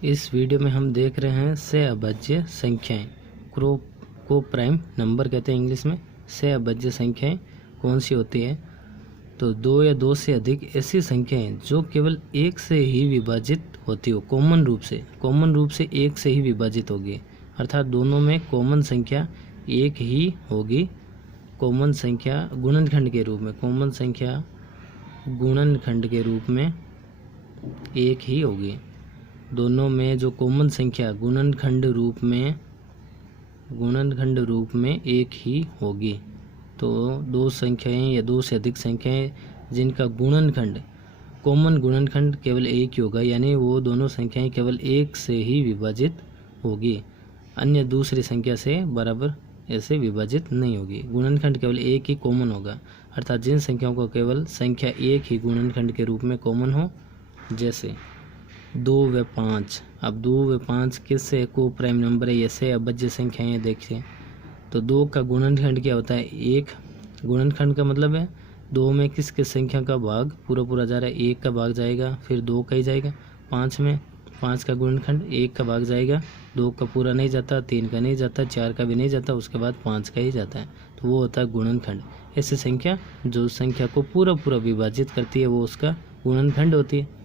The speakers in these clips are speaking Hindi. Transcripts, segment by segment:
इस वीडियो में हम देख रहे हैं से अभाज्य संख्याएं, को प्राइम नंबर कहते हैं इंग्लिश में। से अभाज्य संख्याएं कौन सी होती है? तो दो या दो से अधिक ऐसी संख्याएं जो केवल एक से ही विभाजित होती हो, कॉमन रूप से एक से ही विभाजित होगी, अर्थात दोनों में कॉमन संख्या एक ही होगी। कॉमन संख्या गुणनखंड के रूप में, कॉमन संख्या गुणनखंड के रूप में एक ही होगी। दोनों में जो कॉमन संख्या गुणनखंड रूप में एक ही होगी। तो दो संख्याएं या दो से अधिक संख्याएं जिनका गुणनखंड, कॉमन गुणनखंड केवल एक ही होगा, यानी वो दोनों संख्याएं केवल एक से ही विभाजित होगी, अन्य दूसरी संख्या से बराबर ऐसे विभाजित नहीं होगी। गुणनखंड केवल एक ही कॉमन होगा, अर्थात जिन संख्याओं को केवल संख्या एक ही गुणनखंड के रूप में कॉमन हो, जैसे 2 व 5। अब 2 व 5 किससे को प्राइम नंबर है? ये से अभाज्य संख्याएं हैं। देखिए तो 2 का गुणनखंड क्या होता है? 1। गुणनखंड का मतलब है 2 में किस किस संख्या का भाग पूरा जा रहा है? 1 का भाग जाएगा, फिर 2 का ही जाएगा। 5 में 5 का गुणनखंड 1 का भाग जाएगा, 2 का पूरा नहीं जाता, 3 का नहीं जाता, 4 का भी नहीं जाता, उसके बाद 5 का ही जाता है, तो वो होता है गुणनखंड। ऐसी संख्या जो संख्या को पूरा विभाजित करती है वो उसका गुणनखंड होती है।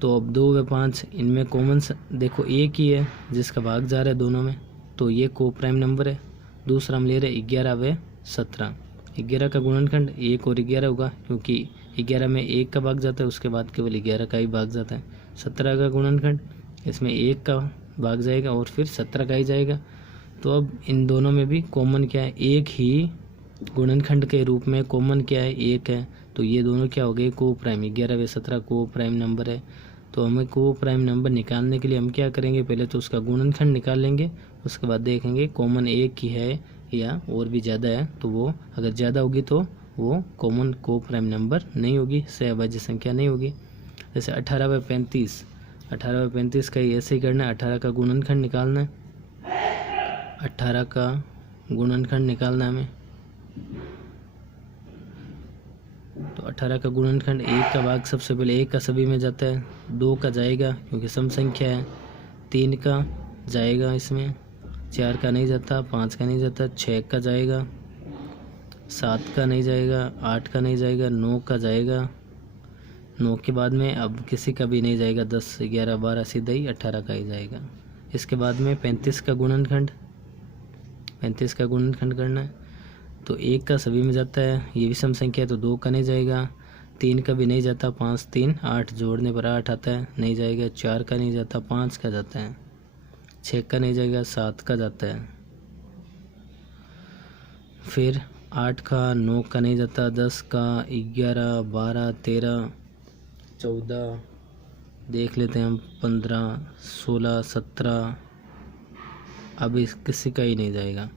तो अब 2 व 5 इनमें कॉमन देखो एक ही है जिसका भाग जा रहा है दोनों में, तो ये को प्राइम नंबर है। दूसरा हम ले रहे 11 व 17। 11 का गुणनखंड 1 और 11 होगा, क्योंकि 11 में 1 का भाग जाता है, उसके बाद केवल 11 का ही भाग जाता है। 17 का गुणनखंड इसमें 1 का भाग जाएगा और फिर 17 का ही जाएगा। तो अब इन दोनों में भी कॉमन क्या है? एक ही गुणनखंड के रूप में कॉमन क्या है? 1 है। तो ये दोनों क्या हो गए? को प्राइम। 11 व 17 को प्राइम नंबर है। तो हमें को प्राइम नंबर निकालने के लिए हम क्या करेंगे? पहले तो उसका गुणनखंड निकाल लेंगे, उसके बाद देखेंगे कॉमन एक ही है या और भी ज़्यादा है। तो वो अगर ज़्यादा होगी तो वो कॉमन को प्राइम नंबर नहीं होगी, से अभाज्य संख्या नहीं होगी। जैसे 18 व 35। 18 व 35 का ही ऐसे ही करना है। 18 का गुणनखंड निकालना है, 18 का गुणनखंड निकालना है हमें। तो 18 का गुणनखंड 1 का भाग सबसे पहले 1 का सभी में जाता है, 2 का जाएगा क्योंकि सम संख्या है, 3 का जाएगा इसमें, 4 का नहीं जाता, 5 का नहीं जाता, 6 का जाएगा, 7 का नहीं जाएगा, 8 का नहीं जाएगा, 9 का जाएगा। 9 के बाद में अब किसी का भी नहीं जाएगा, 10, 11, 12 सीधा ही 18 का ही जाएगा। इसके बाद में 35 का गुणनखंड, 35 का गुणनखंड करना है। तो 1 का सभी में जाता है, ये विषम संख्या है तो 2 का नहीं जाएगा, 3 का भी नहीं जाता, 5 3 8 जोड़ने पर 8 आता है, नहीं जाएगा। 4 का नहीं जाता, 5 का जाता है, 6 का नहीं जाएगा, 7 का जाता है, फिर 8 का, 9 का नहीं जाता, 10 का, 11, 12, 13, 14, देख लेते हैं हम, 15, 16, 17, अब इस किसी का ही नहीं जाएगा।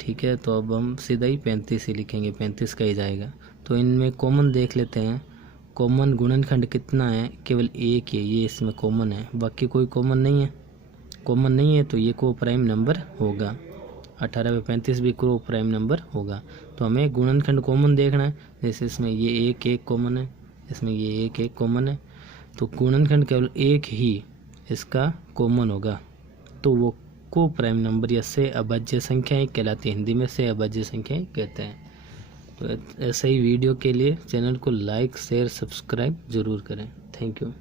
ठीक है, तो अब हम सीधा ही 35 ही लिखेंगे, 35 का ही जाएगा। तो इनमें कॉमन देख लेते हैं, कॉमन गुणनखंड कितना है? केवल एक ही है, ये इसमें कॉमन है, बाकी कोई कॉमन नहीं है। कॉमन नहीं है तो ये को प्राइम नंबर होगा। 18 व 35 भी को प्राइम नंबर होगा। तो हमें गुणनखंड कॉमन देखना है, जैसे इसमें ये 1 कॉमन है, इसमें ये 1 कॉमन है, तो गुणनखंड केवल एक ही इसका कॉमन होगा, तो वो को प्राइम नंबर या से अभाज्य संख्याएं कहलाती है। हिंदी में से अभाज्य संख्याएं कहते हैं। तो ऐसे ही वीडियो के लिए चैनल को लाइक शेयर सब्सक्राइब ज़रूर करें। Thank you.